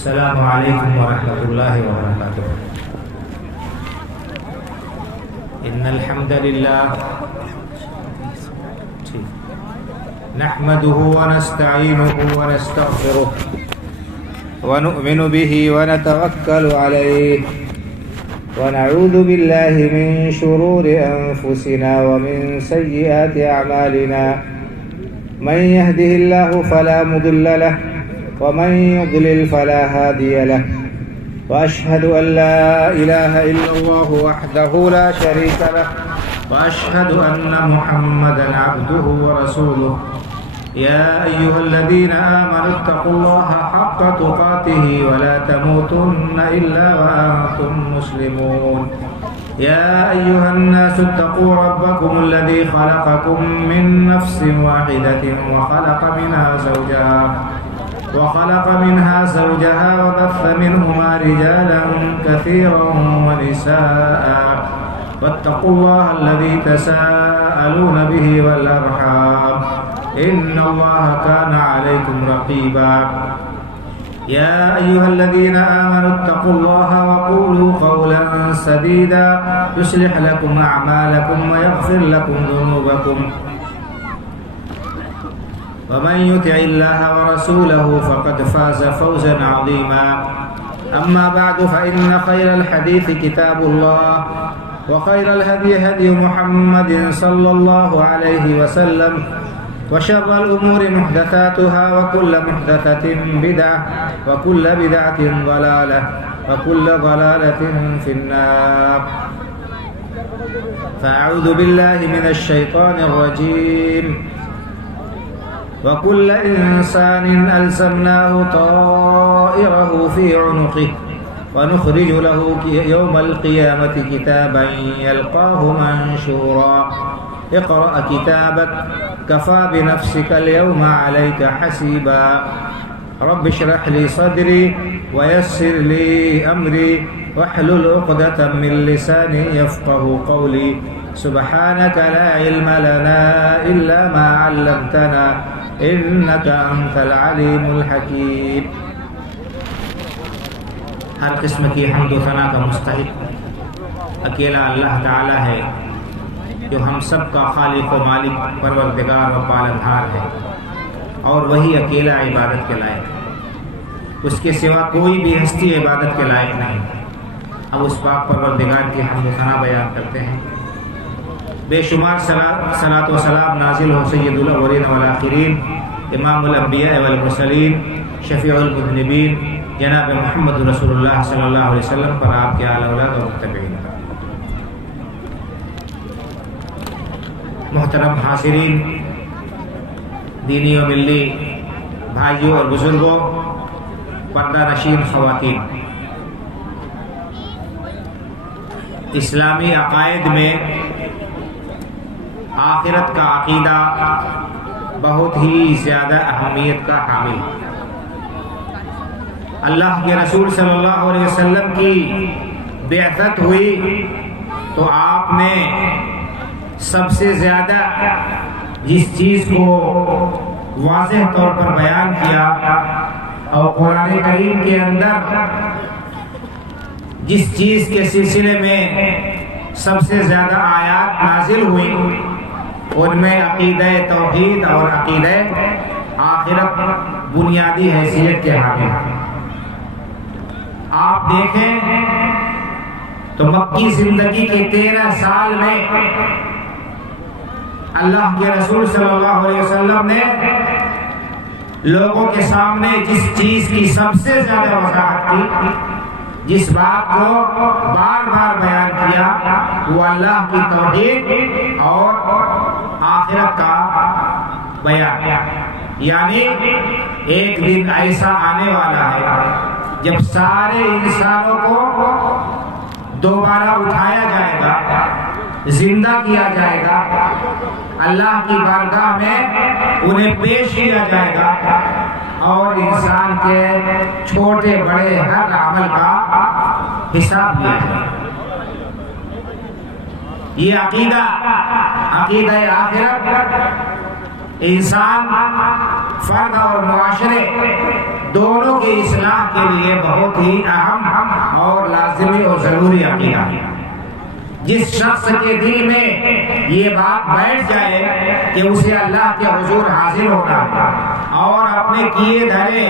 السلام علیکم ورحمۃ اللہ وبرکاتہ۔ ان الحمد للہ نحمده ونستعینه ونستغفره ونؤمن به ونتوکل علیہ ونعوذ باللہ من شرور انفسنا ومن سیئات اعمالنا من يهده الله فلا مضل له ومن يضلل فلا هادي له وأشهد أن لا إله إلا الله وحده لا شريك له وأشهد أن محمدا عبده ورسوله يا أيها الذين آمنوا اتقوا الله حق تقاته ولا تموتن إلا وأنتم مسلمون يا أيها الناس اتقوا ربكم الذي خلقكم من نفس واحدة وخلق منها زوجها وبث منهما رجالا كثيرا ونساء واتقوا الله الذي تساءلون به والأرحام إن الله كان عليكم رقيبا يا أيها الذين آمنوا اتقوا الله وقولوا قولا سديدا يصلح لكم أعمالكم ويغفر لكم ذنوبكم ومن يطع الله ورسوله فقد فاز فوزا عظيما أما بعد فإن خير الحديث كتاب الله وخير الهدي هدي محمد صلى الله عليه وسلم وشر الأمور محدثاتها وكل محدثة بدعة وكل بدعة ضلالة وكل ضلالة في النار فأعوذ بالله من الشيطان الرجيم وكل إنسان ألزمناه طائره في عنقه ونخرج له يوم القيامة كتابا يلقاه منشورا اقرأ كتابك كفى بنفسك اليوم عليك حسيبا رب اشرح لي صدري ويسر لي أمري واحلل عقدة من لساني يفقه قولي سبحانك لا علم لنا إلا ما علمتنا إنك أنت العليم الحكيم۔ ہر قسم کی حمد و ثنا کا مستحق اکیلا اللہ تعالی ہے جو ہم سب کا خالق و مالک، پروردگار و پالنہار ہے، اور وہی اکیلا عبادت کے لائق ہے، اس کے سوا کوئی بھی ہستی عبادت کے لائق نہیں۔ اب اس پاک پروردگار کی حمد و ثنا بیان کرتے ہیں۔ بے شمار صلاۃ و سلام نازل ہو سید الاولین والآخرین، امام الانبیاء والمرسلین، شفیع المذنبین جناب محمد رسول اللہ صلی اللہ علیہ وسلم پر، آپ کے آل اولاد و متبعین پر۔ محترم حاضرین، دینی و ملی بھائیوں اور بزرگوں، پردہ نشین خواتین، اسلامی عقائد میں آخرت کا عقیدہ بہت ہی زیادہ اہمیت کا حامل۔ اللہ کے رسول صلی اللہ علیہ وسلم کی بعثت ہوئی تو آپ نے سب سے زیادہ جس چیز کو واضح طور پر بیان کیا، اور قرآن کریم کے اندر جس چیز کے سلسلے میں سب سے زیادہ آیات نازل ہوئی، ان میں عقیدہ توحید اور عقیدہ آخرت بنیادی حیثیت کے حامل ہیں۔ آپ دیکھیں تو مکی زندگی کے 13 سال میں اللہ کے رسول صلی اللہ علیہ وسلم نے لوگوں کے سامنے جس چیز کی سب سے زیادہ وضاحت کی، جس بات کو بار بار بیان کیا، وہ اللہ کی توحید اور آخرت کا بیان۔ یعنی ایک دن ایسا آنے والا ہے جب سارے انسانوں کو دوبارہ اٹھایا جائے گا، زندہ کیا جائے گا، اللہ کی بارگاہ میں انہیں پیش کیا جائے گا، اور انسان کے چھوٹے بڑے ہر عمل کا حساب لیا جائے گا۔ یہ عقیدہ آخرت انسان، فرد اور معاشرے دونوں کی اصلاح کے لیے بہت ہی اہم اور لازمی اور ضروری عقیدہ ہے۔ جس شخص کے دل میں یہ بات بیٹھ جائے کہ اسے اللہ کے حضور حاضر ہونا ہے اور اپنے کیے دھرے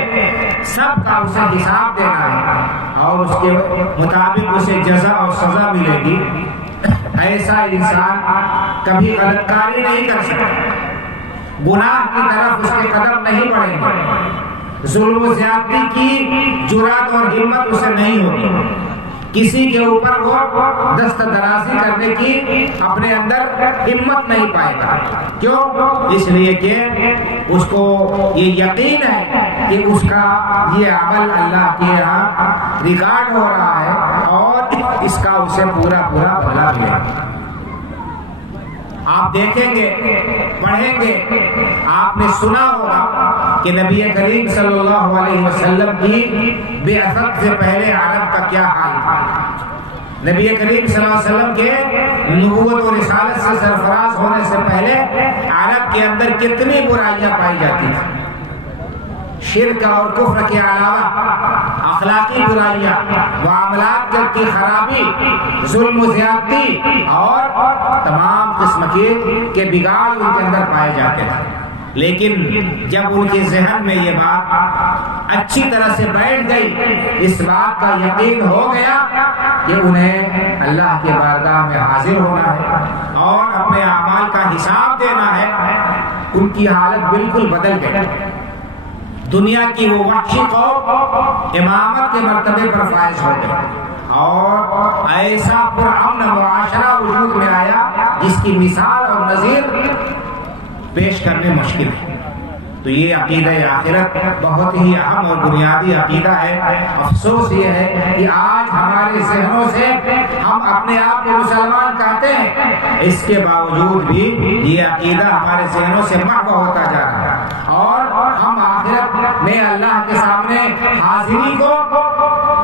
سب کا اسے حساب دینا ہے اور اس کے مطابق اسے جزا اور سزا ملے گی، ایسا انسان کبھی غلط کاری نہیں کر سکتا، گناہ کی طرف اس کے قدم نہیں بڑھیں گے، ظلم و زیادتی کی جرات اور ہمت اسے نہیں ہوگی، کسی کے اوپر وہ دست درازی کرنے کی اپنے اندر ہمت نہیں پائے گا۔ کیوں؟ اس لیے کہ اس کو یہ یقین ہے کہ اس کا یہ عمل اللہ کے یہاں ریکارڈ ہو رہا ہے اور اس کا اسے پورا بھلا ملے گا۔ آپ دیکھیں گے، پڑھیں گے، آپ نے سنا ہوگا کہ نبی کریم صلی اللہ علیہ وسلم کی بعثت سے پہلے عرب کا کیا حال تھا۔ نبی کریم صلی اللہ علیہ وسلم کے نبوت اور رسالت سے سرفراز ہونے سے پہلے عرب کے اندر کتنی برائیاں پائی جاتی تھیں، شرک اور کفر کے علاوہ اخلاقی برائیاں، معاملات کی خرابی، ظلم و زیادتی اور تمام قسم کے بگاڑ ان کے اندر پائے جاتے تھے۔ لیکن جب ان کے ذہن میں یہ بات اچھی طرح سے بیٹھ گئی، اس بات کا یقین ہو گیا کہ انہیں اللہ کے بارگاہ میں حاضر ہونا ہے اور اپنے اعمال کا حساب دینا ہے، ان کی حالت بالکل بدل گئی۔ دنیا کی وہ وحشی قوم امامت کے مرتبے پر فائز ہو گئی اور ایسا پرامن معاشرہ وجود میں آیا جس کی مثال اور نظیر پیش کرنے مشکل ہے۔ تو یہ عقیدہ آخرت بہت ہی اہم اور بنیادی عقیدہ ہے۔ افسوس یہ ہے کہ آج ہمارے ذہنوں سے ہم اپنے آپ کو مسلمان کہتے ہیں، اس کے باوجود بھی یہ عقیدہ ہمارے ذہنوں سے محو ہوتا جا رہا ہے اور ہم آخرت میں اللہ کے سامنے حاضری کو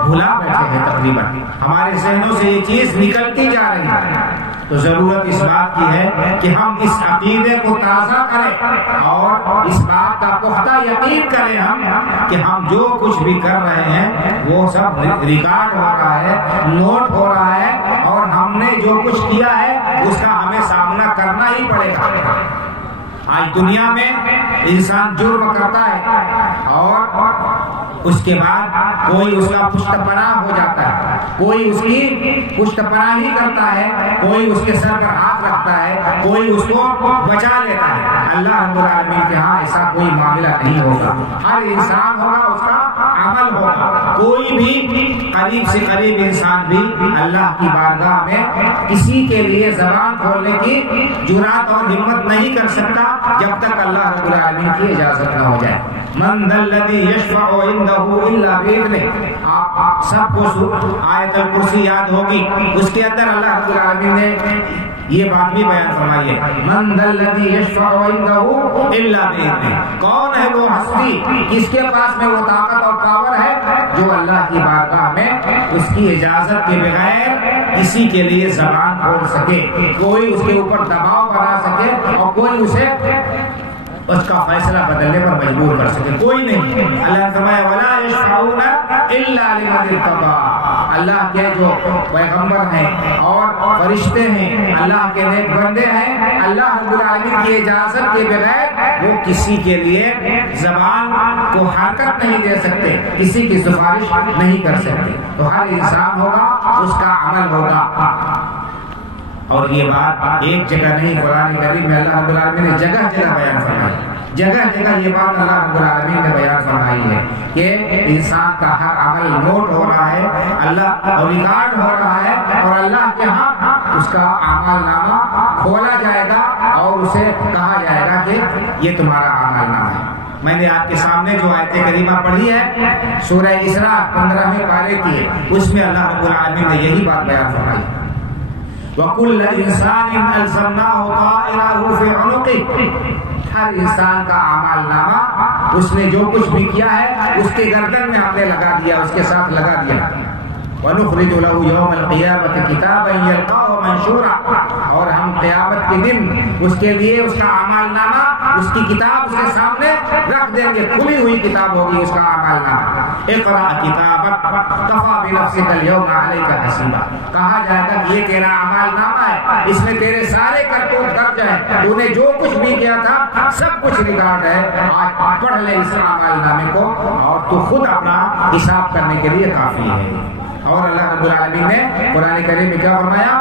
بھلا بیٹھے ہیں۔ تقریباً ہمارے ذہنوں سے یہ چیز نکلتی جا رہی ہے۔ تو ضرورت اس بات کی ہے کہ ہم اس عقیدے کو تازہ کریں اور اس بات کا پختہ یقین کریں ہم کہ ہم جو کچھ بھی کر رہے ہیں وہ سب ریکارڈ ہو رہا ہے، نوٹ ہو رہا ہے اور ہم نے جو کچھ کیا ہے اس کا ہمیں سامنا کرنا ہی پڑے گا۔ آج دنیا میں انسان جرم کرتا ہے اور اس کے بعد کوئی اس کا پشت پناہ ہو جاتا ہے، کوئی اس کی پشت پناہی کرتا ہے، کوئی اس کے سر پر ہاتھ رکھتا ہے، کوئی اس کو بچا لیتا ہے۔ اللہ رب العالمین کے ہاں ایسا کوئی معاملہ نہیں ہوگا۔ ہر انسان ہوگا، اس کا عمل ہوگا۔ کوئی بھی قریب سے قریب انسان بھی اللہ کی بارگاہ میں کسی کے لیے زبان کھولنے کی جرات اور ہمت نہیں کر سکتا جب تک اللہ رب العالمین کی اجازت نہ ہو جائے۔ من ذا الذی یشفع عنده الا باذنہ، آپ سب کو آیت الکرسی یاد ہوگی، اس کے اندر اللہ رب العالمین نے یہ بات بھی بیان فرمائی ہے، من ذا الذی یشفع عنده الا باذنہ، کون ہے وہ ہستی، کس کے پاس میں وہ طاقت اور پاور ہے جو اللہ کی بارگاہ میں اس کی اجازت کے بغیر کسی کے لیے زبان کھول سکے، کوئی اس کے اوپر دباؤ بنا سکے اور کوئی اسے اس کا فیصلہ بدلنے پر مجبور کر سکے، کوئی نہیں۔ اللہ نے فرمایا وَلَا يَشْفَعُونَ إِلَّا لِمَنِ ارْتَضَىٰ، اللہ کے جو پیغمبر ہیں اور فرشتے ہیں، اللہ کے نیک بندے ہیں، اللہ رب العالمین کی اجازت کے بغیر وہ کسی کے لیے زبان کو حرکت نہیں دے سکتے، کسی کی سفارش نہیں کر سکتے۔ تو ہر انسان ہوگا، اس کا عمل ہوگا۔ اور یہ بات ایک جگہ نہیں، قرآن کریم میں اللہ رب العالمین نے جگہ جگہ بیان فرمائی، جگہ جگہ یہ بات اللہ رب العالمین نے بیان فرمائی ہے کہ انسان کا ہر عمل نوٹ ہو رہا ہے، اللہ اور ریکارڈ ہو رہا ہے اور اللہ کے ہاں اس کا اعمال نامہ کھولا جائے گا اور اسے کہا جائے گا کہ یہ تمہارا اعمال نامہ ہے۔ میں نے آپ کے سامنے جو آیت کریمہ پڑھی ہے سورہ اسراء 15ویں پارے کی ہے، اس میں اللہ رب العالمین نے یہی بات بیان فرمائی، وَكُلَّ إِنسَانٍ أَلْزَمْنَاهُ طَائِرَهُ فِي عُنُقِهِ، ہر انسان کا اعمال نامہ اس نے جو کچھ بھی کیا ہے اس کے گردن میں ہم نے لگا دیا، اس کے ساتھ لگا دیا۔ وَنُخْرِجُ لَهُ يَوْمَ الْقِيَامَةِ كِتَابًا يَلْقَاهُ مَنشُورًا، اور ہم قیامت کے دن اس کے لیے اس کا اعمال نامہ، اس کی کتاب اس کے سامنے رکھ دیں گے، کھلی ہوئی کتاب ہوگی اس کا اعمال نامہ۔ اقرأ کتابک کفیٰ بنفسک اليوم علیک حسیبا، کہا جائے گا کہ یہ تیرا اعمال نامہ ہے، اس میں تیرے سارے کرتوت درج ہیں، تو نے جو کچھ بھی کیا تھا سب کچھ ریکارڈ ہے، آج پڑھ لے اس اعمال نامے کو اور تو خود اپنا حساب کرنے کے لیے کافی ہے۔ اور اللہ رب العالمین نے قرآن کریم میں کیا فرمایا؟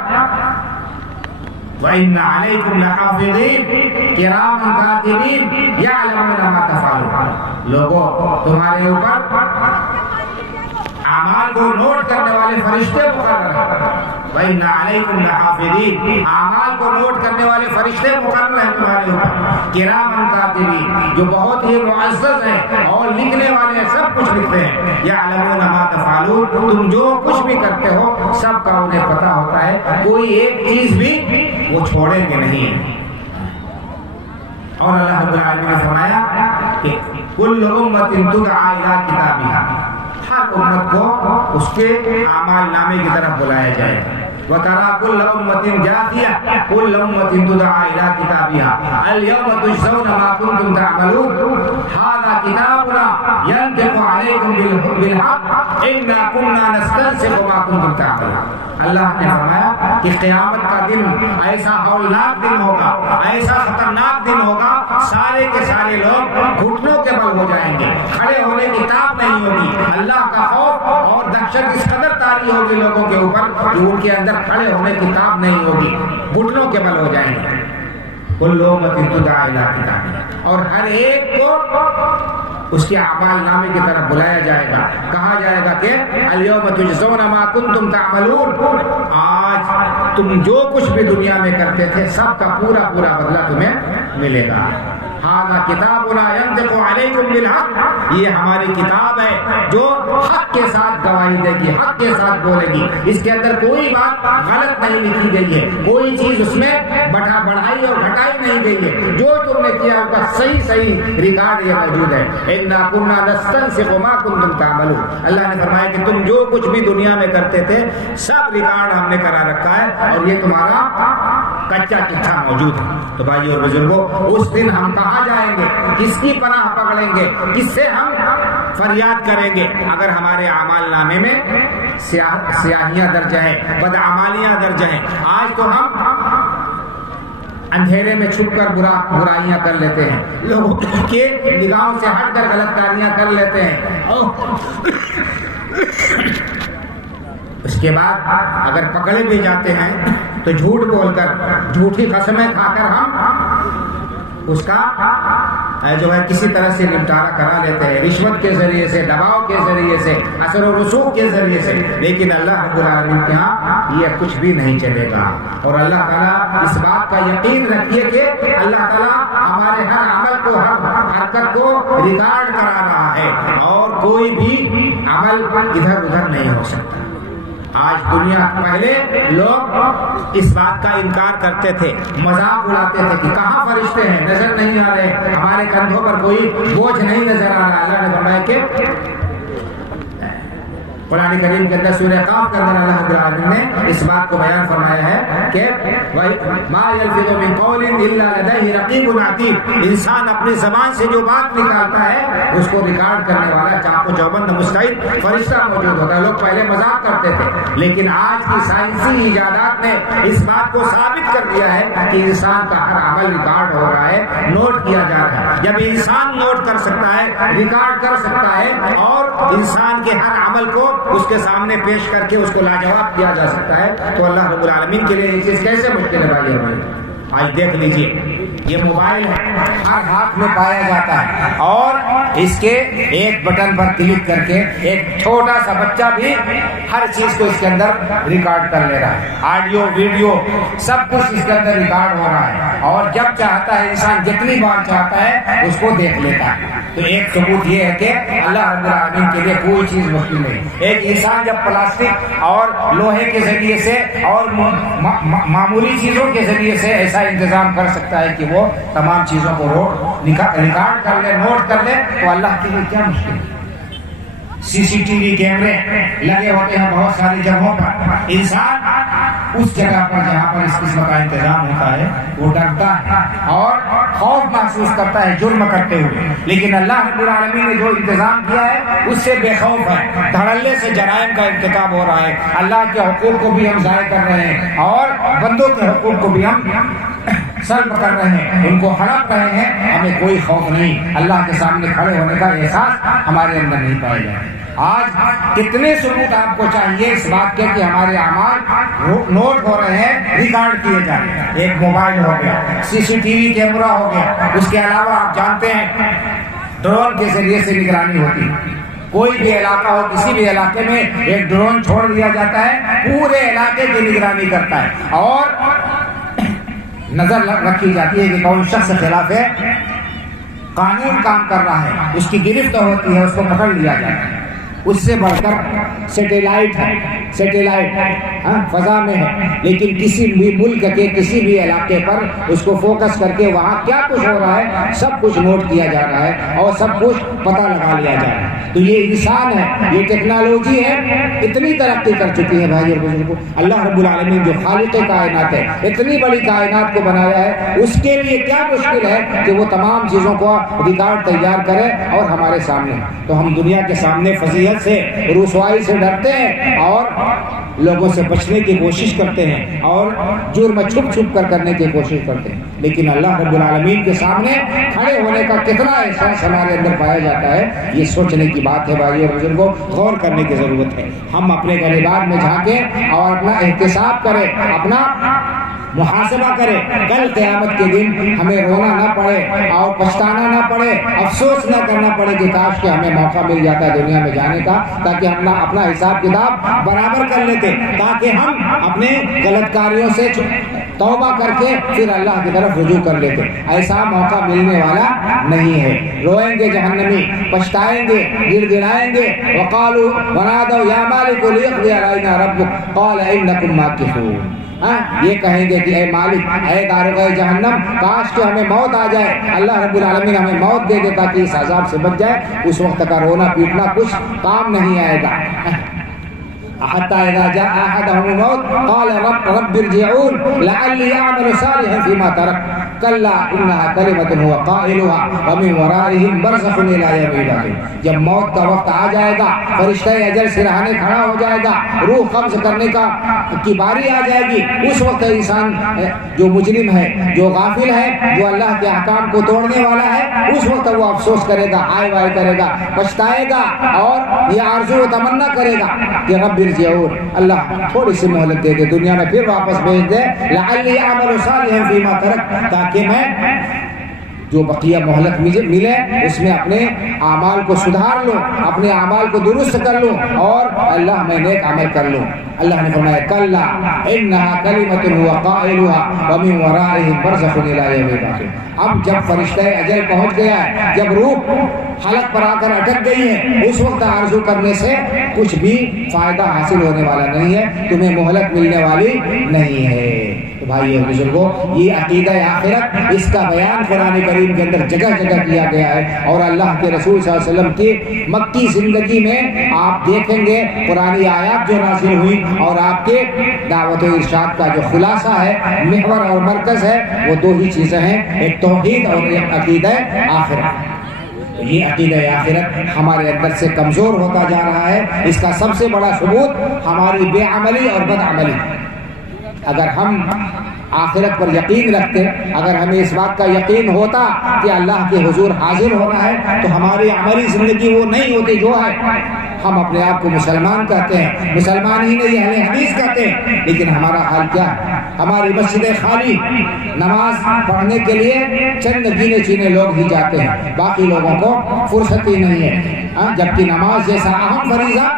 وَإِنَّ عَلَيْكُمْ لَحَافِظِينَ كِرَامًا كَاتِبِينَ يَعْلَمُونَ مَا تَفْعَلُونَ، لوگوں تمہارے اوپر اعمال کو نوٹ کرنے والے فرشتے مقرر ہیں۔ وَإِنَّ عَلَيْكُمْ لَحَافِظِينَ، اعمال کو نوٹ کرنے والے فرشتے مقرر ہیں تمہارے اوپر، کِرَامًا كَاتِبِينَ، جو بہت ہی معزز ہیں اور لکھنے والے ہیں، سب کچھ لکھتے ہیں۔ يَعْلَمُونَ مَا تَفْعَلُونَ، تم جو کچھ بھی کرتے ہو سب کا انہیں پتہ ہوتا ہے، کوئی ایک چیز بھی وہ چھوڑیں گے نہیں۔ اور اللہ رب العالمین نے فرمایا کہ كُلُّ أُمَّةٍ تُدْعَىٰ إِلَىٰ كِتَابِهَا، ہر امت کو اس کے اعمال نامے کی طرف بلایا جائے۔ وَتَرَىٰ كُلَّ أُمَّةٍ جَاثِيَةً كُلُّ أُمَّةٍ تُدْعَىٰ إِلَىٰ كِتَابِهَا الْيَوْمَ تُجْزَوْنَ مَا كُنتُمْ تَعْمَلُونَ هَٰذَا كِتَابُنَا يَنطِقُ عَلَيْكُمْ بِالْحَقِّ إِنَّا كُنَّا نَسْتَنسِخُ مَا كُنتُمْ تَعْمَلُونَ۔ اللہ نے فرمایا کہ قیامت کا دن ایسا ہولناک دن ہوگا، ایسا خطرناک دن ہوگا، سارے کے سارے لوگ گھٹنوں کے بل ہو جائیں گے، کھڑے ہونے کی طاقت نہیں ہوگی۔ اللہ کا خوف اور دہشت اس قدر طاری ہوگی لوگوں کے اوپر کہ ان کے اندر کھڑے ہونے کی طاقت نہیں ہوگی، گھٹنوں کے بل ہو جائیں گے۔ كُلُّ أُمَّةٍ تُدْعَىٰ إِلَىٰ كِتَابِهَا، اور ہر ایک کو اس کے اعمال نامے کی طرف بلایا جائے گا، کہا جائے گا کہ اليوم تجزون ما كنتم تعملون، آج تم جو کچھ بھی دنیا میں کرتے تھے سب کا پورا پورا بدلہ تمہیں ملے گا۔ هذا كتابنا ينطق عليكم بالحق، یہ ہماری کتاب ہے جو حق کے ساتھ گواہی دے گی، حق کے ساتھ بولے گی، اس کے اندر کوئی بات غلط نہیں لکھی گئی ہے، کوئی چیز اس میں بڑھائی اور گھٹائی نہیں گئی ہے، جو تم نے کیا اس کا صحیح صحیح ریکارڈ یہ موجود ہے۔ اِنَّا كُنَّا نَسْتَنسِخُ مَا كُنتُمْ تَعْمَلُونَ، اللہ نے فرمایا کہ تم جو کچھ بھی دنیا میں کرتے تھے سب ریکارڈ ہم نے کرا رکھا ہے اور یہ تمہارا کچا چٹھا موجود ہے۔ تو بھائی اور بزرگوں، اس دن ہم کہاں جائیں گے، کس کی پناہ پکڑیں گے، کس سے ہم فریاد کریں گے اگر ہمارے اعمال نامے میں سیاہیاں درج ہیں، بدعمالیاں درج ہیں؟ آج تو ہم اندھیرے میں چھپ کر برائیاں کر لیتے ہیں، لوگوں کے نگاہوں سے ہٹ کر غلط کاریاں کر لیتے ہیں، اس کے بعد اگر پکڑے بھی جاتے ہیں تو جھوٹ بول کر، جھوٹی قسمیں کھا کر ہم اس کا جو ہے کسی طرح سے نپٹارا کرا لیتے ہیں، رشوت کے ذریعے سے، دباؤ کے ذریعے سے، اثر و رسوخ کے ذریعے سے۔ لیکن اللہ رب العالمین کے ہاں یہ کچھ بھی نہیں چلے گا، اور اللہ تعالیٰ اس بات کا یقین رکھیے کہ اللہ تعالیٰ ہمارے ہر عمل کو، ہر حرکت کو ریکارڈ کرا رہا ہے اور کوئی بھی عمل ادھر ادھر نہیں ہو سکتا۔ آج دنیا، پہلے لوگ اس بات کا انکار کرتے تھے، مذاق اڑاتے تھے کہ کہاں فرشتے ہیں، نظر نہیں آ رہے، ہمارے کندھوں پر کوئی بوجھ نہیں نظر آ رہا۔ اللہ نے فرمایا کہ قرآن کریم کے اندر سورہ قاف کے اندر اللہ رب العالمین نے اس بات کو بیان فرمایا ہے کہ مَا يَلْفِظُ مِن قَوْلٍ إِلَّا لَدَيْهِ رَقِيبٌ عَتِيدٌ، انسان اپنی زبان سے جو بات نکالتا ہے اس کو ریکارڈ کرنے والا چاق و چوبند مستعد فرشتہ موجود ہوتا ہے۔ لوگ پہلے مذاق کرتے تھے، لیکن آج کی سائنسی ایجادات نے اس بات کو ثابت کر دیا ہے کہ انسان کا ہر عمل ریکارڈ ہو رہا ہے، نوٹ کیا جا رہا ہے۔ جب انسان نوٹ کر سکتا ہے، ریکارڈ کر سکتا ہے اور انسان کے ہر عمل کو اس کے سامنے پیش کر کے اس کو لاجواب کیا جا سکتا ہے، تو اللہ رب العالمین کے لیے یہ چیز کیسے مشکل ہے بھائی ہمارے؟ آج دیکھ لیجئے، یہ موبائل ہر ہاتھ میں پایا جاتا ہے اور اس کے ایک بٹن پر کلک کر کے ایک چھوٹا سا بچہ بھی ہر چیز کو اس کے اندر ریکارڈ کر لے رہا ہے، آڈیو ویڈیو سب کچھ اس کے اندر ریکارڈ ہو رہا ہے، اور جب چاہتا ہے انسان جتنی بار چاہتا ہے اس کو دیکھ لیتا ہے۔ تو ایک ثبوت یہ ہے کہ اللہ رب العالمین کے لیے کوئی چیز مشکل نہیں۔ ایک انسان جب پلاسٹک اور لوہے کے ذریعے سے اور معمولی چیزوں کے ذریعے سے ایسا انتظام کر سکتا ہے کہ وہ تمام چیزوں کو ریکارڈ کر لے، نوٹ کر لے، تو اللہ کے لیے کیا مشکل ہے؟ CCTV کیمرے لگے ہوتے ہیں بہت ساری جگہوں پر. انسان اس جگہ پر جہاں پر اس قسم کا انتظام ہوتا ہے وہ ڈرتا ہے اور خوف محسوس کرتا ہے جرم کرتے ہوئے. لیکن اللہ رب العالمین نے جو انتظام کیا ہے اس سے بے خوف ہے. دھڑلے سے جرائم کا ارتکاب ہو رہا ہے. اللہ کے حقوق کو بھی ہم ضائع کر رہے ہیں اور بندوں کے حقوق کو بھی ہم سلب کر رہے ہیں, ان کو ہڑپ رہے ہیں. ہمیں کوئی خوف نہیں. اللہ کے سامنے کھڑے ہونے کا احساس ہمارے اندر نہیں پایا جائے. آج کتنے ثبوت آپ کو چاہیے اس بات کے کہ ہمارے اعمال نوٹ ہو رہے ہیں, ریکارڈ کیے جا رہے ہیں. ایک موبائل ہو گیا, CCTV کیمرہ ہو گیا, اس کے علاوہ آپ جانتے ہیں ڈرون کے ذریعے سے نگرانی ہوتی ہے. کوئی بھی علاقہ ہو, کسی بھی علاقے میں ایک ڈرون چھوڑ دیا جاتا ہے, پورے علاقے کی نگرانی کرتا ہے اور نظر رکھی جاتی ہے کہ کون شخص خلاف ہے قانون کام کر رہا ہے, اس کی گرفت ہوتی ہے, اس کو پکڑ لیا جاتا ہے. اس سے بڑھ کر سیٹلائٹ ہے. سیٹلائٹ فضا میں ہے, لیکن کسی بھی ملک کے کسی بھی علاقے پر اس کو فوکس کر کے وہاں کیا کچھ ہو رہا ہے سب کچھ نوٹ کیا جا رہا ہے اور سب کچھ پتہ لگا لیا جا رہا ہے. تو یہ انسان ہے, یہ ٹیکنالوجی ہے, اتنی ترقی کر چکی ہے بھائی اور بزرگوں. اللہ رب العالمین جو خالق کائنات ہے, اتنی بڑی کائنات کو بنایا ہے, اس کے لیے کیا مشکل ہے کہ وہ تمام چیزوں کو ریکارڈ تیار کرے اور ہمارے سامنے. تو ہم دنیا کے سامنے فضیلت سے, رسوائی سے ڈرتے ہیں اور لوگوں سے بچنے کی کوشش کرتے ہیں اور جرم چھپ چھپ کر کرنے کی کوشش کرتے ہیں. لیکن اللہ رب العالمین کے سامنے کھڑے ہونے کا کتنا احساس ہمارے اندر پایا جاتا ہے, یہ سوچنے کی بات ہے بھائی اور بزرگوں. غور کرنے کی ضرورت ہے. ہم اپنے گریبان میں جھانکیں اور اپنا احتساب کریں, اپنا محاسبہ کرے. کل قیامت کے دن ہمیں رونا نہ پڑے اور پچھتانا نہ پڑے, افسوس نہ کرنا پڑے کہ کاش کہ ہمیں موقع مل جاتا ہے دنیا میں جانے کا, تاکہ ہم اپنا حساب کتاب برابر کر لیتے, تاکہ ہم اپنے غلط کاریوں سے توبہ کر کے پھر اللہ کی طرف رجوع کر لیتے. ایسا موقع ملنے والا نہیں ہے. روئیں گے جہنمی, پچھتائیں گے, گڑ گڑائیں گے. وقالوا ونادوا یا مالک لیقضی علینا ربک قال انکم ماکثون. یہ کہیں گے کہ اے مالک, اے داروغہ جہنم, کاش کہ ہمیں موت آ جائے. اللہ رب العالمین ہمیں موت دے دے تاکہ اس عذاب سے بچ جائے. اس وقت کا رونا پیٹنا کچھ کام نہیں آئے گا. حتى إذا جاء أحدهم الموت قال رب ارجعون لعلي أعمل صالحا فيما ترك كلا إنها كلمة هو قائلها ومن ورائهم برزخ إلى يوم يبعثون. جب موت کا وقت آ جائے گا, فرشتہ اجل سرہانے کھڑا ہو جائے گا, روح قبض کرنے کی باری آ جائے گی, اس وقت انسان جو مجرم ہے, جو غافل ہے, جو اللہ کے احکام کو توڑنے والا ہے, اس وقت وہ افسوس کرے گا, آئے وائے کرے گا, پچھتائے گا اور یہ آرزو و تمنا کرے گا کہ رب ارجعون, اللہ تھوڑی سی مہلت دے دے, دنیا میں پھر واپس بھیج دے. لعلی اعمل صالحا فیما ترک, تاکہ میں جو بقیہ مہلت ملے اس میں اپنے اعمال کو سدھار لوں, اپنے اعمال کو درست کر لوں اور اللہ میں نیک عمل کر لوں. اللہ نے فرمایا کلا انها کلمۃ هو قائلها ومن ورائهم برزخ الى یوم یبعثون. اب جب فرشتہ اجل پہنچ گیا ہے, جب روح حلق پر آ کر اٹک گئی ہے, اس وقت آرزو کرنے سے کچھ بھی فائدہ حاصل ہونے والا نہیں ہے, تمہیں مہلت ملنے والی نہیں ہے. تو بھائی اور بزرگوں, یہ عقیدہ آخرت, اس کا بیان قرآن کریم کے اندر جگہ جگہ کیا گیا ہے. اور اللہ کے رسول صلی اللہ علیہ وسلم کی مکی زندگی میں آپ دیکھیں گے قرآنی آیات جو نازل ہوئی اور آپ کے دعوت و ارشاد کا جو خلاصہ ہے, محور اور مرکز ہے, وہ دو ہی چیزیں ہیں, ایک توحید اور ایک عقیدہ آخرت. یہ عقیدہ آخرت ہمارے اندر سے کمزور ہوتا جا رہا ہے. اس کا سب سے بڑا ثبوت ہماری بے عملی اور بد عملی. اگر ہم آخرت پر یقین رکھتے, اگر ہمیں اس بات کا یقین ہوتا کہ اللہ کے حضور حاضر ہونا ہے, تو ہماری عملی زندگی وہ نہیں ہوتی جو ہے. ہم اپنے آپ کو مسلمان کہتے ہیں, مسلمان ہی نہیں اہل حدیث کہتے ہیں, لیکن ہمارا حال کیا ہے؟ ہماری مسجدیں خالی, نماز پڑھنے کے لیے چند گینے چینے لوگ ہی جاتے ہیں, باقی لوگوں کو فرصت ہی نہیں ہے. جبکہ نماز جیسا اہم فریضہ,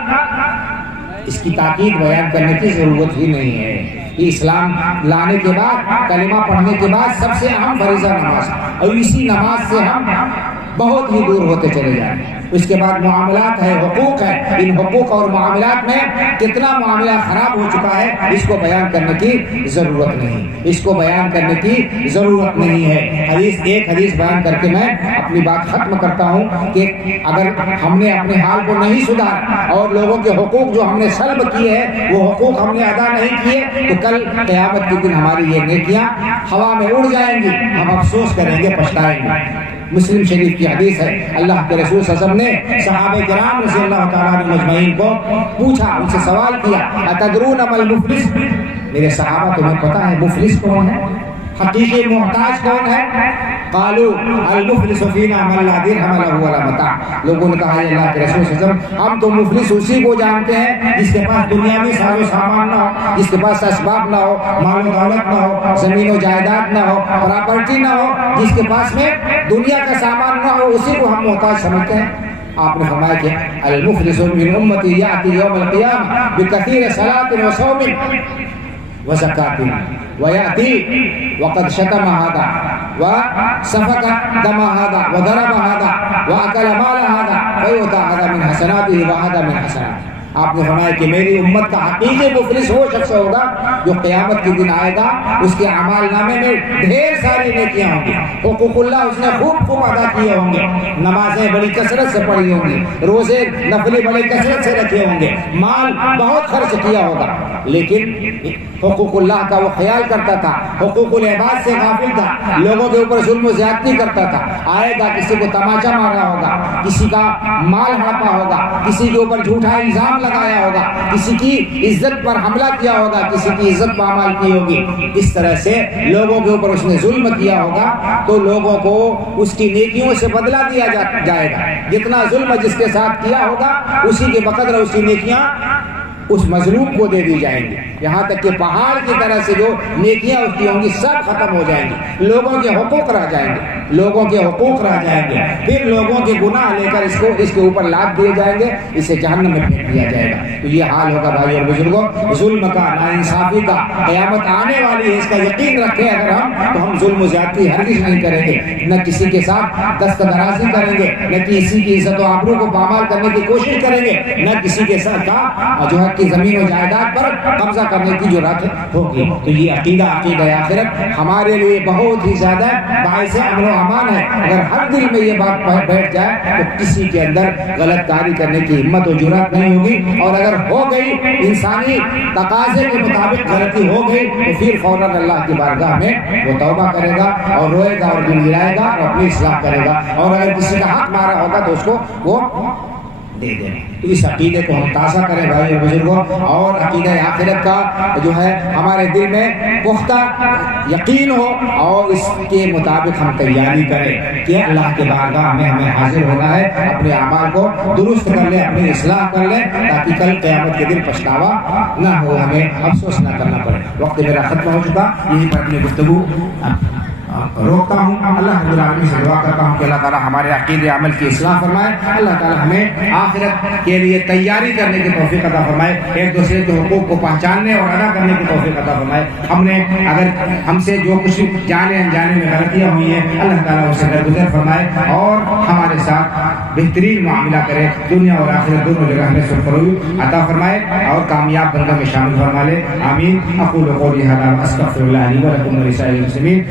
اس کی تاکید بیان کرنے کی ضرورت ہی نہیں ہے. اسلام لانے کے بعد, کلمہ پڑھنے کے بعد سب سے اہم فریضہ نماز, اور اسی نماز سے ہم بہت ہی دور ہوتے چلے جائیں گے۔ اس کے بعد معاملات ہے، حقوق ہے، ان حقوق اور معاملات میں کتنا معاملہ خراب ہو چکا ہے اس کو بیان کرنے کی ضرورت نہیں، اس کو بیان کرنے کی ضرورت نہیں ہے۔ ایک حدیث بیان کر کے میں اپنی بات ختم کرتا ہوں کہ اگر ہم نے اپنے حال کو نہیں سدھارا اور لوگوں کے حقوق جو ہم نے سلب کیے ہیں وہ حقوق ہم نے ادا نہیں کیے تو کل قیامت کے دن ہماری یہ نیکیاں ہوا میں اڑ جائیں گی، ہم افسوس کریں گے، پچھتائیں گے۔ مسلم شریف کی حدیث ہے، اللہ کے رسول صلی اللہ علیہ وسلم نے صحابہ کرام رضی اللہ تعالیٰ عنہ مجمعین کو پوچھا، ان سے سوال کیا، اتدرون ما المفلس؟ میرے صحابہ تمہیں پتا ہے مفلس کون ہے، حقیقی محتاج کون ہے؟ قالوا المفلس فینا من لا درہم لہ ولا متاع۔ لوگوں نے کہا اللہ کے رسول صلی اللہ علیہ وسلم ہم تو مفلس اسی کو جانتے ہیں جس کے پاس دنیاوی ساز و سامان نہ ہو، جس کے پاس اسباب نہ ہو، مال و دولت نہ ہو، زمین و جائیداد نہ ہو، پراپرٹی نہ ہو، جس کے پاس میں دنیا کا سامان نہ ہو، اسی کو ہم محتاج سمجھتے ہیں۔ آپ نے فرمایا کہ المفلس من امتی یاتی یوم القیامہ بکثیر صلاۃ و صوم وزکاۃ ویأتی وقد شتم هذا وسفك دم هذا وضرب هذا وأكل مال هذا فيؤتى هذا من حسناته وهذا من حسناته۔ آپ نے فرمایا کہ میری امت کا حقیقی مفلس وہ شخص ہوگا جو قیامت کے دن آئے گا، اس کے اعمال نامے میں ڈھیر ساری نیکیاں ہوں گی، حقوق اللہ اس نے خوب ادا کیے ہوں گے، نمازیں بڑی کثرت سے پڑھی ہوں گی، روزے نفلی بڑی کثرت سے رکھے ہوں گے، مال بہت خرچ کیا ہوگا، لیکن حقوق اللہ کا وہ خیال کرتا تھا، حقوق العباد سے غافل تھا، لوگوں کے اوپر ظلم و زیادتی کرتا تھا، آئے گا کسی کو تماچا مارا ہوگا، کسی کا مال ہڑپا ہوگا، کسی کے اوپر جھوٹا الزام لگایا ہوگا، کسی کی عزت پر حملہ کیا ہوگا، کسی کی عزت پامال کی ہوگی، اس طرح سے لوگوں کے اوپر اس نے ظلم کیا ہوگا تو لوگوں کو اس کی نیکیوں سے بدلہ دیا جائے گا، جتنا ظلم جس کے ساتھ کیا ہوگا اسی کے بقدر اس کی نیکیاں اس مظلوم کو دے دی جائیں گی، یہاں تک کہ پہاڑ کی طرح سے جو نیکیاں اس کی ہوں گی سب ختم ہو جائیں گی، لوگوں کے حقوق رہ جائیں گے، لوگوں کے حقوق رہ جائیں گے، پھر لوگوں کے گناہ لے کر اس کے اوپر لاد دیے جائیں گے، اسے جہنم میں پھینک دیا جائے گا۔ تو یہ حال ہوگا بھائی اور بزرگوں، ظلم کا، ناانصافی کا، قیامت آنے والی ہے اس کا یقین رکھیں اگر ہم تو ہم ظلم و زیادتی ہرگز نہیں کریں گے، نہ کسی کے ساتھ دست درازی کریں گے، نہ کسی کی عزت و آبرو کو پامال کرنے کی کوشش کریں گے، نہ کسی کے ساتھ جو ہے کہ زمین و جائیداد پر قبضہ کرنے کی جرات ہوگی۔ تو یہ عقیدہ آخرت ہمارے لیے بہت ہی زیادہ باعث امن و امان ہے۔ اگر ہر دل میں یہ بات بیٹھ جائے تو کسی کے اندر غلط کاری کرنے کی ہمت و جرات نہیں ہوگی، اور اگر ہو گئی انسانی تقاضے کے مطابق غلطی ہو گئی تو پھر فوراً اللہ کی بارگاہ میں وہ توبہ کرے گا اور روئے گا اور دل گرائے گا اور اپنی اصلاح کرے گا، اور اگر کسی کا حق مارا ہوگا تو اس کو وہ دے دیں۔ تو اس عقیدے کو ہم تازہ کریں بھائی اور بزرگوں، اور عقیدہ آخرت کا جو ہے ہمارے دل میں پختہ یقین ہو، اور اس کے مطابق ہم تیاری کریں کہ اللہ کے بارگاہ میں ہمیں حاضر ہونا ہے، اپنے اعمال کو درست کر لیں، اپنی اصلاح کر لیں، تاکہ کل قیامت کے دن پچھتاوا نہ ہو، ہمیں افسوس نہ کرنا پڑے۔ وقت میرا ختم ہو چکا، یہیں پر اپنی گفتگو روکتا ہوں۔ اللہ رب العالمین سے دعا کرتا ہوں کہ اللہ تعالیٰ ہمارے عقیدے عمل کی اصلاح فرمائے، اللہ تعالیٰ ہمیں آخرت کے لیے تیاری کرنے کی توفیق عطا فرمائے، ایک دوسرے کے حقوق کو پہچاننے اور ادا کرنے کی توفیق عطا فرمائے۔ ہم نے اگر ہم سے جو کچھ جانے انجانے میں غلطیاں ہوئی ہیں اللہ تعالیٰ اسے درگزر فرمائے اور ہمارے ساتھ بہترین معاملہ کرے، دنیا اور آخرت دونوں جگہ ہمیں سرفروغ عطا فرمائے اور کامیاب بندوں میں شامل فرما لے، آمین۔ اقول قولی ھذا واستغفر اللہ لی ولکم ولسائر المسلمین۔